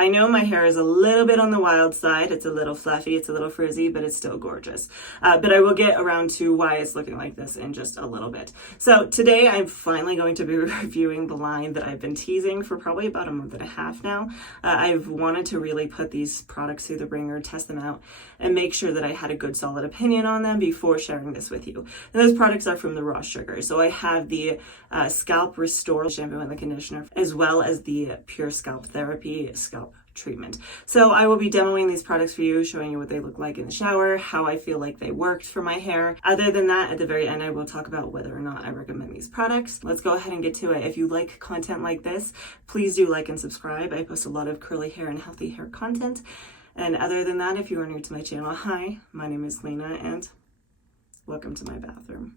I know my hair is a little bit on the wild side. It's a little fluffy, it's a little frizzy, but it's still gorgeous. But I will get around to why it's looking like this in just a little bit. So today I'm finally going to be reviewing the line that I've been teasing for probably about a month and a half now. I've wanted to really put these products through the ringer, test them out, and make sure that I had a good solid opinion on them before sharing this with you. And those products are from the Raw Sugar. So I have the Scalp Restore Shampoo and the Conditioner, as well as the Pure Scalp Therapy Scalp Treatment. So I will be demoing these products for you, showing you what they look like in the shower, how I feel like they worked for my hair. Other than that, at the very end, I will talk about whether or not I recommend these products. Let's go ahead and get to it. If you like content like this, please do like and subscribe. I post a lot of curly hair and healthy hair content. And other than that, if you are new to my channel, hi, my name is Lena and welcome to my bathroom.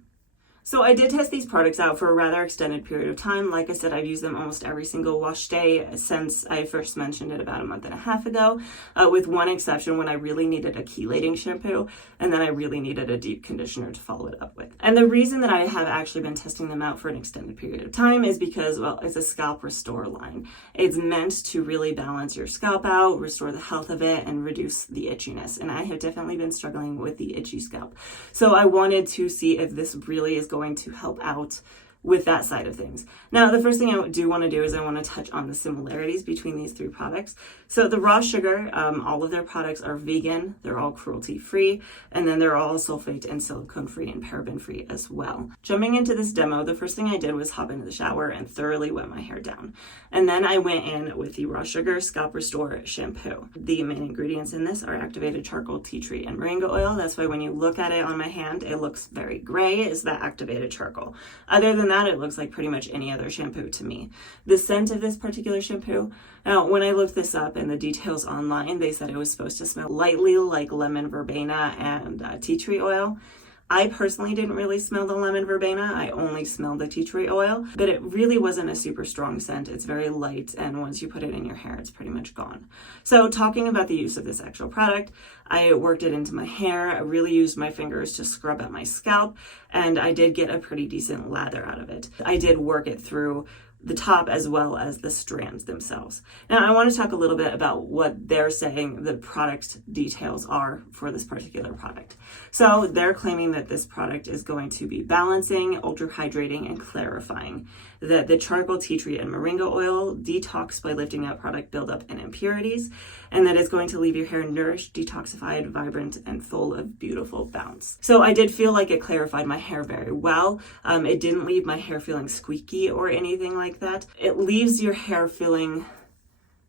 So I did test these products out for a rather extended period of time. Like I said, I've used them almost every single wash day since I first mentioned it about a month and a half ago, with one exception when I really needed a chelating shampoo, and then I really needed a deep conditioner to follow it up with. And the reason that I have actually been testing them out for an extended period of time is because, well, it's a scalp restore line. It's meant to really balance your scalp out, restore the health of it, and reduce the itchiness. And I have definitely been struggling with the itchy scalp. So I wanted to see if this really is going to help out with that side of things. Now, the first thing I do want to do is I want to touch on the similarities between these three products. So the Raw Sugar, all of their products are vegan, they're all cruelty-free, and then they're all sulfate and silicone-free and paraben-free as well. Jumping into this demo, the first thing I did was hop into the shower and thoroughly wet my hair down. And then I went in with the Raw Sugar Scalp Restore Shampoo. The main ingredients in this are activated charcoal, tea tree, and moringa oil. That's why when you look at it on my hand, it looks very gray, is that activated charcoal. Other than that, it looks like pretty much any other shampoo to me. The scent of this particular shampoo, now when I looked this up in the details online, they said it was supposed to smell lightly like lemon verbena and tea tree oil. I personally didn't really smell the lemon verbena. I only smelled the tea tree oil, but it really wasn't a super strong scent. It's very light, and once you put it in your hair, it's pretty much gone. So talking about the use of this actual product, I worked it into my hair. I really used my fingers to scrub at my scalp, and I did get a pretty decent lather out of it. I did work it through the top as well as the strands themselves. Now, I want to talk a little bit about what they're saying the product details are for this particular product. So they're claiming that this product is going to be balancing, ultra hydrating, and clarifying. That the charcoal, tea tree, and moringa oil detox by lifting out product buildup and impurities, and that it's going to leave your hair nourished, detoxified, vibrant, and full of beautiful bounce. So I did feel like it clarified my hair very well. It didn't leave my hair feeling squeaky or anything like that. It leaves your hair feeling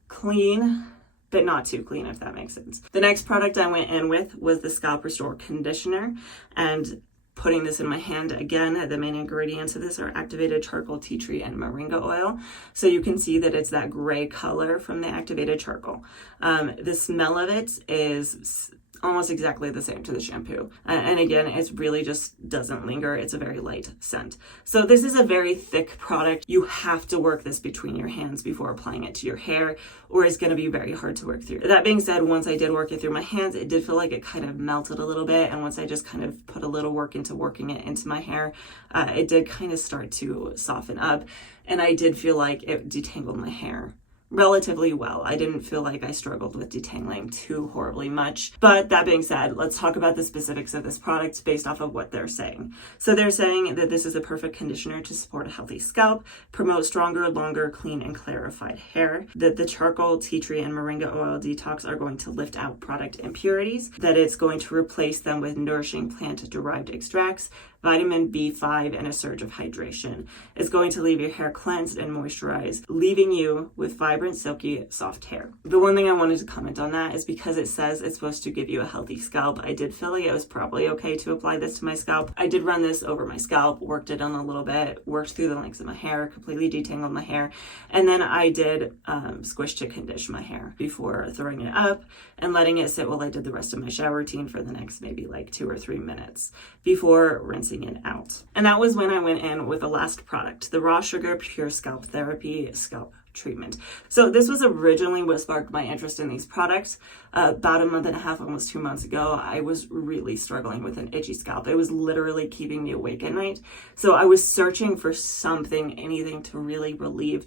clean, but not too clean, if that makes sense. The next product I went in with was the Scalp Restore Conditioner, and putting this in my hand, again, the main ingredients of this are activated charcoal, tea tree, and moringa oil. So you can see that it's that gray color from the activated charcoal. The smell of it is almost exactly the same to the shampoo. And again, it really just doesn't linger. It's a very light scent. So this is a very thick product. You have to work this between your hands before applying it to your hair, or it's going to be very hard to work through. That being said, once I did work it through my hands, it did feel like it kind of melted a little bit. And once I just kind of put a little work into working it into my hair, it did kind of start to soften up. And I did feel like it detangled my hair relatively well. I didn't feel like I struggled with detangling too horribly much. But that being said, let's talk about the specifics of this product based off of what they're saying. So they're saying that this is a perfect conditioner to support a healthy scalp, promote stronger, longer, clean, and clarified hair, that the charcoal, tea tree, and moringa oil detox are going to lift out product impurities, that it's going to replace them with nourishing plant-derived extracts, vitamin B5, and a surge of hydration. It's going to leave your hair cleansed and moisturized, leaving you with vibrant, silky, soft hair. The one thing I wanted to comment on that is because it says it's supposed to give you a healthy scalp, I did feel like it was probably okay to apply this to my scalp. I did run this over my scalp, worked it on a little bit, worked through the lengths of my hair, completely detangled my hair, and then I did squish to condition my hair before throwing it up and letting it sit while I did the rest of my shower routine for the next maybe like 2 or 3 minutes before rinsing it out. And that was when I went in with the last product, the Raw Sugar Pure Scalp Therapy Scalp Treatment. So this was originally what sparked my interest in these products. About a month and a half, almost 2 months ago, I was really struggling with an itchy scalp. It was literally keeping me awake at night. So I was searching for something, anything to really relieve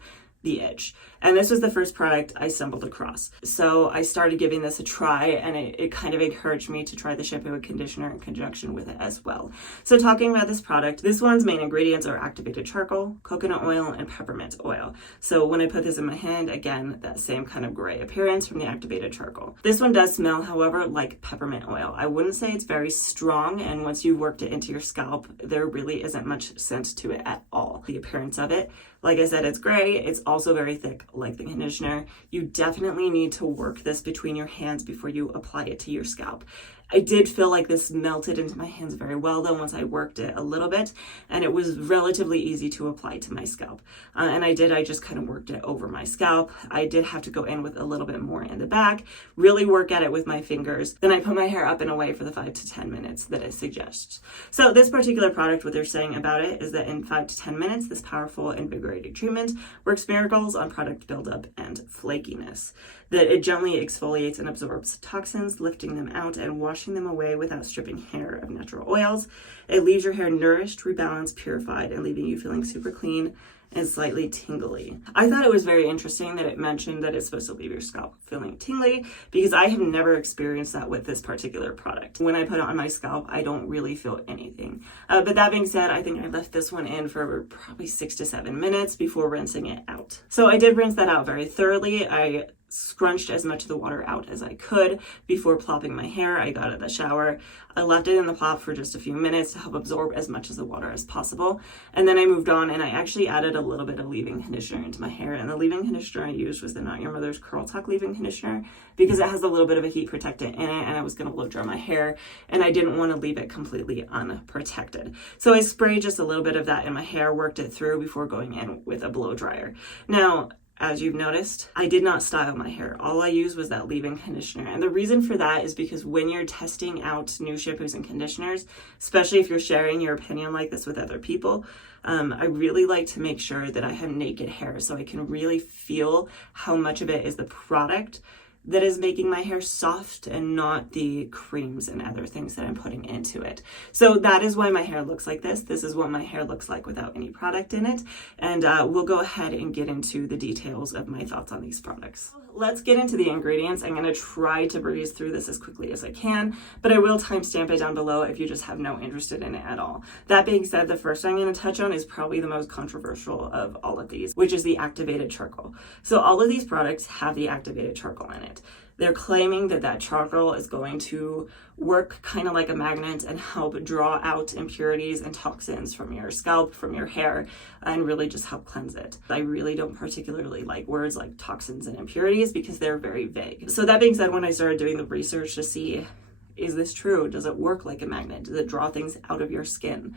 the itch. And this was the first product I stumbled across. So I started giving this a try, and it kind of encouraged me to try the shampoo and conditioner in conjunction with it as well. So talking about this product, this one's main ingredients are activated charcoal, coconut oil, and peppermint oil. So when I put this in my hand, again, that same kind of gray appearance from the activated charcoal. This one does smell, however, like peppermint oil. I wouldn't say it's very strong, and once you've worked it into your scalp, there really isn't much scent to it at all. The appearance of it, like I said, it's gray. It's also very thick, like the conditioner. You definitely need to work this between your hands before you apply it to your scalp. I did feel like this melted into my hands very well though once I worked it a little bit, and it was relatively easy to apply to my scalp. I just kind of worked it over my scalp. I did have to go in with a little bit more in the back, really work at it with my fingers. Then I put my hair up and away for the 5 to 10 minutes that it suggests. So this particular product, what they're saying about it is that in 5 to 10 minutes, this powerful invigorating treatment works miracles on product buildup and flakiness. That it gently exfoliates and absorbs toxins, lifting them out and washing them away without stripping hair of natural oils. It leaves your hair nourished, rebalanced, purified, and leaving you feeling super clean and slightly tingly. I thought it was very interesting that it mentioned that it's supposed to leave your scalp feeling tingly, because I have never experienced that with this particular product. When I put it on my scalp, I don't really feel anything. But that being said, I think I left this one in for probably 6 to 7 minutes before rinsing it out. So I did rinse that out very thoroughly. I scrunched as much of the water out as I could before plopping my hair. I got out of the shower. I left it in the plop for just a few minutes to help absorb as much of the water as possible. And then I moved on, and I actually added a little bit of leave-in conditioner into my hair. And the leave-in conditioner I used was the Not Your Mother's Curl Talk leave-in conditioner, because it has a little bit of a heat protectant in it, and I was going to blow dry my hair, and I didn't want to leave it completely unprotected. So I sprayed just a little bit of that in my hair, worked it through before going in with a blow dryer. Now, as you've noticed, I did not style my hair. All I used was that leave-in conditioner. And the reason for that is because when you're testing out new shampoos and conditioners, especially if you're sharing your opinion like this with other people, I really like to make sure that I have naked hair so I can really feel how much of it is the product that is making my hair soft and not the creams and other things that I'm putting into it. So that is why my hair looks like this. This is what my hair looks like without any product in it. And we'll go ahead and get into the details of my thoughts on these products. Let's get into the ingredients. I'm gonna try to breeze through this as quickly as I can, but I will timestamp it down below if you just have no interest in it at all. That being said, the first I'm gonna touch on is probably the most controversial of all of these, which is the activated charcoal. So all of these products have the activated charcoal in it. They're claiming that that charcoal is going to work kind of like a magnet and help draw out impurities and toxins from your scalp, from your hair, and really just help cleanse it. I really don't particularly like words like toxins and impurities because they're very vague. So that being said, when I started doing the research to see, is this true? Does it work like a magnet? Does it draw things out of your skin?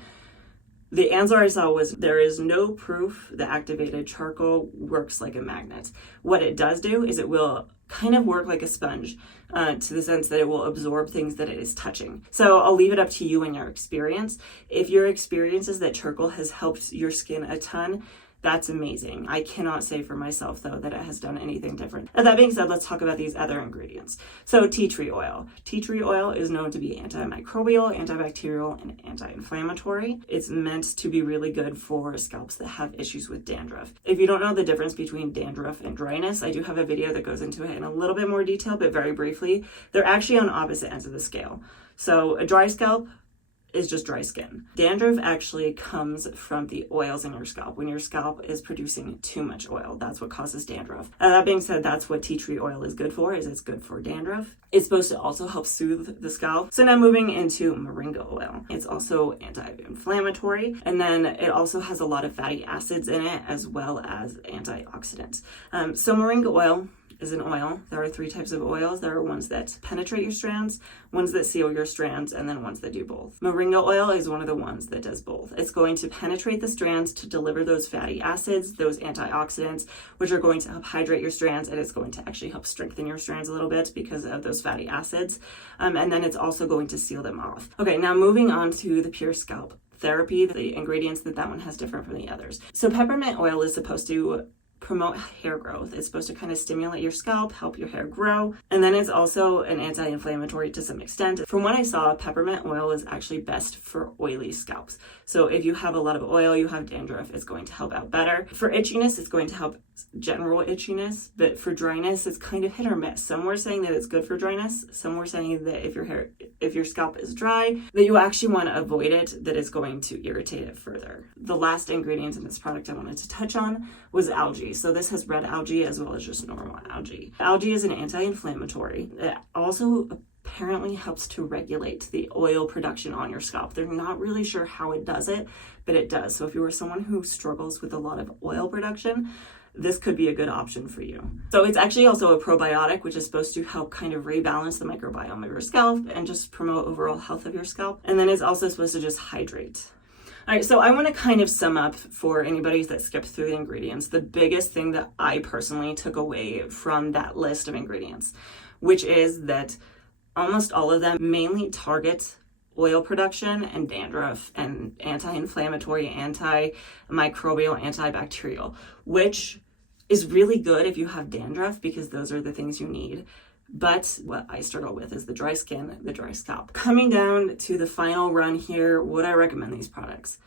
The answer I saw was there is no proof that activated charcoal works like a magnet. What it does do is it will kind of work like a sponge to the sense that it will absorb things that it is touching. So I'll leave it up to you and your experience. If your experience is that charcoal has helped your skin a ton, that's amazing. I cannot say for myself, though, that it has done anything different. And that being said, let's talk about these other ingredients. So tea tree oil. Tea tree oil is known to be antimicrobial, antibacterial, and anti-inflammatory. It's meant to be really good for scalps that have issues with dandruff. If you don't know the difference between dandruff and dryness, I do have a video that goes into it in a little bit more detail, but very briefly, they're actually on opposite ends of the scale. So a dry scalp is just dry skin. Dandruff actually comes from the oils in your scalp. When your scalp is producing too much oil, that's what causes dandruff. That being said, that's what tea tree oil is good for, is it's good for dandruff. It's supposed to also help soothe the scalp. So now moving into moringa oil. It's also anti-inflammatory, and then it also has a lot of fatty acids in it as well as antioxidants. So moringa oil is an oil. There are 3 types of oils. There are ones that penetrate your strands, ones that seal your strands, and then ones that do both. Moringa oil is one of the ones that does both. It's going to penetrate the strands to deliver those fatty acids, those antioxidants, which are going to help hydrate your strands, and it's going to actually help strengthen your strands a little bit because of those fatty acids. And then it's also going to seal them off. Okay, now moving on to the pure scalp therapy, the ingredients that one has different from the others. So peppermint oil is supposed to promote hair growth. It's supposed to kind of stimulate your scalp, help your hair grow. And then it's also an anti-inflammatory to some extent. From what I saw, peppermint oil is actually best for oily scalps. So if you have a lot of oil, you have dandruff, it's going to help out better. For itchiness, it's going to help general itchiness, but for dryness, it's kind of hit or miss. Some were saying that it's good for dryness. Some were saying that if your scalp is dry, that you actually want to avoid it, that it's going to irritate it further. The last ingredient in this product I wanted to touch on was algae. So this has red algae as well as just normal algae. Algae is an anti-inflammatory. It also apparently helps to regulate the oil production on your scalp. They're not really sure how it does it, but it does. So if you are someone who struggles with a lot of oil production, this could be a good option for you. So it's actually also a probiotic, which is supposed to help kind of rebalance the microbiome of your scalp and just promote overall health of your scalp. And then it's also supposed to just hydrate. All right, so I want to kind of sum up for anybody that skipped through the ingredients, the biggest thing that I personally took away from that list of ingredients, which is that almost all of them mainly target oil production and dandruff and anti-inflammatory, antimicrobial, antibacterial, which is really good if you have dandruff because those are the things you need. But what I struggle with is the dry skin, the dry scalp. Coming down to the final run here, would I recommend these products?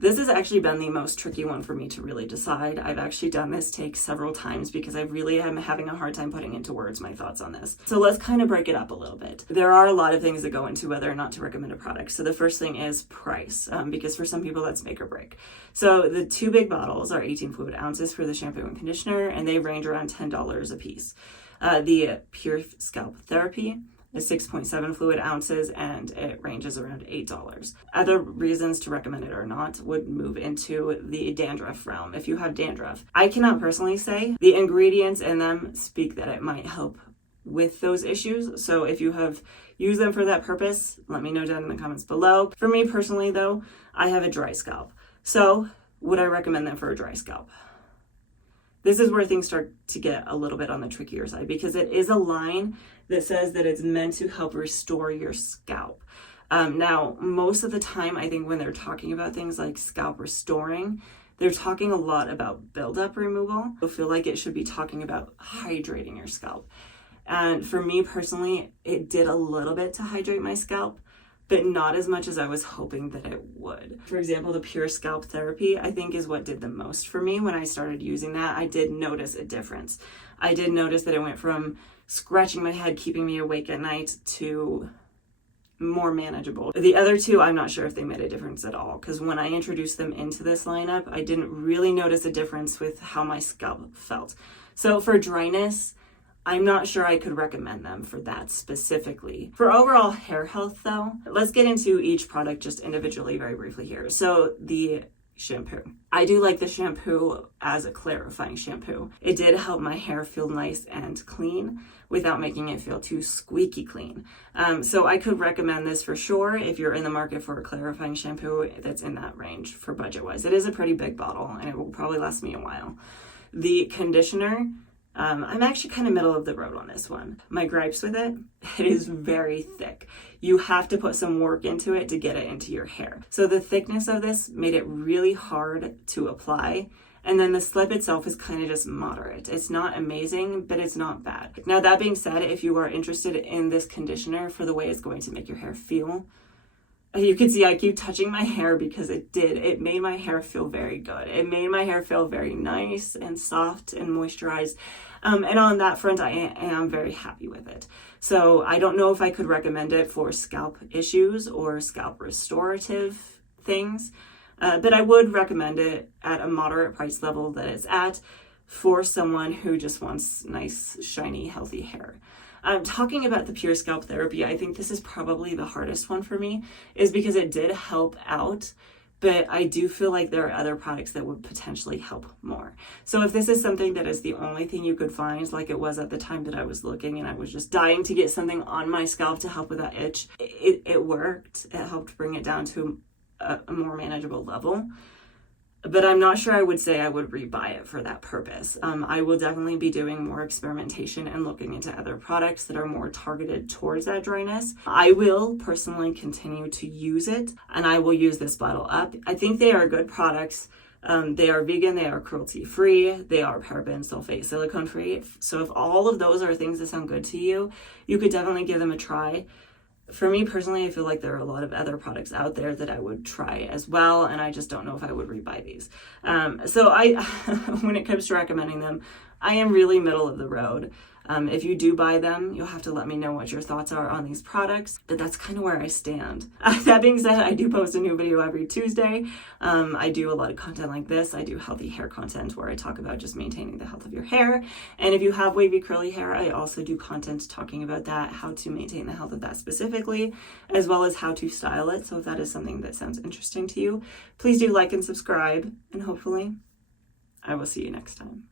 This has actually been the most tricky one for me to really decide. I've actually done this take several times because I really am having a hard time putting into words my thoughts on this. So let's kind of break it up a little bit. There are a lot of things that go into whether or not to recommend a product. So the first thing is price, because for some people that's make or break. So the 2 big bottles are 18 fluid ounces for the shampoo and conditioner, and they range around $10 a piece. The Pure Scalp Therapy is 6.7 fluid ounces and it ranges around $8. Other reasons to recommend it or not would move into the dandruff realm. If you have dandruff, I cannot personally say the ingredients in them speak that it might help with those issues. So if you have used them for that purpose, let me know down in the comments below. For me personally though, I have a dry scalp. So would I recommend them for a dry scalp? This is where things start to get a little bit on the trickier side because it is a line that says that it's meant to help restore your scalp. Now, most of the time, I think when they're talking about things like scalp restoring, they're talking a lot about buildup removal. I feel like it should be talking about hydrating your scalp. And for me personally, it did a little bit to hydrate my scalp, but not as much as I was hoping that it would. For example, the Pure Scalp Therapy, I think is what did the most for me. When I started using that, I did notice a difference. I did notice that it went from scratching my head, keeping me awake at night, to more manageable. The other two, I'm not sure if they made a difference at all, because when I introduced them into this lineup, I didn't really notice a difference with how my scalp felt. So for dryness, I'm not sure I could recommend them for that specifically. For overall hair health though, let's get into each product just individually very briefly here. So the shampoo. I do like the shampoo as a clarifying shampoo. It did help my hair feel nice and clean without making it feel too squeaky clean. So I could recommend this for sure if you're in the market for a clarifying shampoo that's in that range for budget wise. It is a pretty big bottle and it will probably last me a while. The conditioner, I'm actually kind of middle of the road on this one. My gripes with it is very thick. You have to put some work into it to get it into your hair. So the thickness of this made it really hard to apply. And then the slip itself is kind of just moderate. It's not amazing, but it's not bad. Now that being said, if you are interested in this conditioner for the way it's going to make your hair feel, you can see I keep touching my hair because it made my hair feel very good. It made my hair feel very nice and soft and moisturized. And on that front, I am very happy with it. So I don't know if I could recommend it for scalp issues or scalp restorative things, but I would recommend it at a moderate price level that it's at for someone who just wants nice, shiny, healthy hair. Talking about the Pure Scalp Therapy, I think this is probably the hardest one for me, is because it did help out, but I do feel like there are other products that would potentially help more. So if this is something that is the only thing you could find, like it was at the time that I was looking and I was just dying to get something on my scalp to help with that itch, it worked. It helped bring it down to a more manageable level. But I'm not sure I would say I would rebuy it for that purpose. I will definitely be doing more experimentation and looking into other products that are more targeted towards that dryness. I will personally continue to use it, and I will use this bottle up. I think they are good products. They are vegan, they are cruelty-free, they are paraben, sulfate, silicone-free. So if all of those are things that sound good to you, you could definitely give them a try. For me personally, I feel like there are a lot of other products out there that I would try as well, and I just don't know if I would rebuy these. So when it comes to recommending them, I am really middle of the road. If you do buy them, you'll have to let me know what your thoughts are on these products, but that's kind of where I stand. That being said, I do post a new video every Tuesday. I do a lot of content like this. I do healthy hair content where I talk about just maintaining the health of your hair. And if you have wavy curly hair, I also do content talking about that, how to maintain the health of that specifically, as well as how to style it. So if that is something that sounds interesting to you, please do like and subscribe, and hopefully I will see you next time.